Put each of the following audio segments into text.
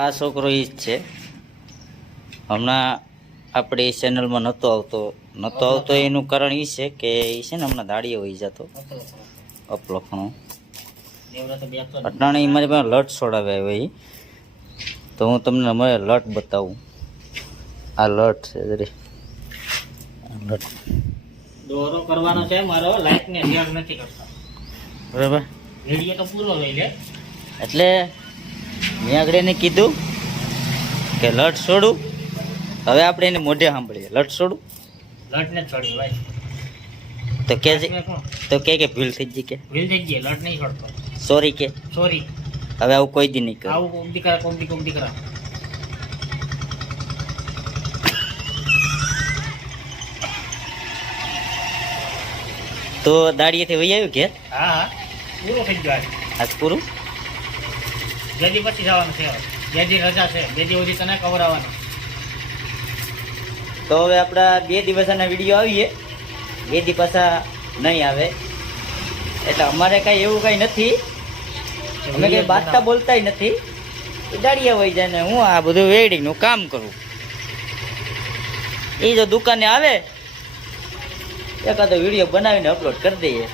આ છોકરો ઈ જ છે. હમણાં આપણી ચેનલમાં નહોતો આવતો એનું કારણ એ છે કે એ છે ને હમણાં દાડીએ વહી જતો અપલખણો અટાણે મારી પાસે લટ છોડાવે આવ્યો એ. તો હું તમને અમારે લટ બતાવું. આ લટ છે જરી લટ દોરો કરવાનો છે મારો, લાઈક ને શેર નથી કરતા બરાબર. વિડિયો તો પૂરો લઈ લે. એટલે મેં આગળ એને કીધું કે લટ છોડું. હવે આપણે એને મોઢે સાંભળીએ લટ છોડું લટ ને છોડી ભાઈ. તો કે કોણ તો કે ભૂલ થઈ ગઈ કે ભૂલ થઈ ગઈ, લટ નહીં છોડતો. સોરી કે સોરી. હવે આવું કોઈ દી નહીં કરું. આવું કોમ દીકરા તો દાડીએથી વહી આવ્યું ઘેર. હા પૂરો થઈ ગયો. આજ પૂરું. જેદી પછી જવાનું છે, જેદી રજા છે, જેદી સુધી તને કવર આવવાનું. તો હવે આપણા 2 દિવસના વિડીયો આવીએ, 2 દી પાછા નહીં આવે. એટલે અમારે કાંઈ એવું કાંઈ નથી, અમે કંઈ બાતતા બોલતાય નથી. દાડિયા વહી જાય ને હું આ બધું વેડિંગનું કામ કરું. એ જો દુકાને આવે એકાદો વિડીયો બનાવીને અપલોડ કરી દઈએ.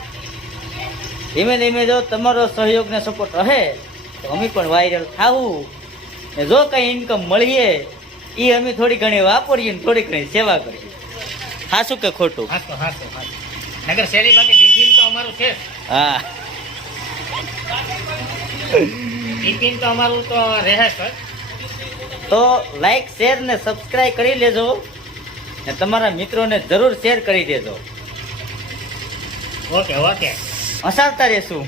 ધીમે ધીમે જો તમારો સહયોગ ને સપોર્ટ રહે તો અમે પણ વાયરલ થાવું ને જો કંઈ ઇન્કમ મળીએ એ અમે થોડી ઘણી વાપરીએ ને થોડી ઘણી સેવા કરીએ. હાશું કે ખોટું? નગર શેરી બાકી ટિફિન તો અમારું છે. હા, ટિફિન તો અમારું તો રહે છે. તો લાઈક શેર ને સબસ્ક્રાઇબ કરી લેજો ને તમારા મિત્રોને જરૂર શેર કરી દેજો. ઓકે હસાવતા રહેશું.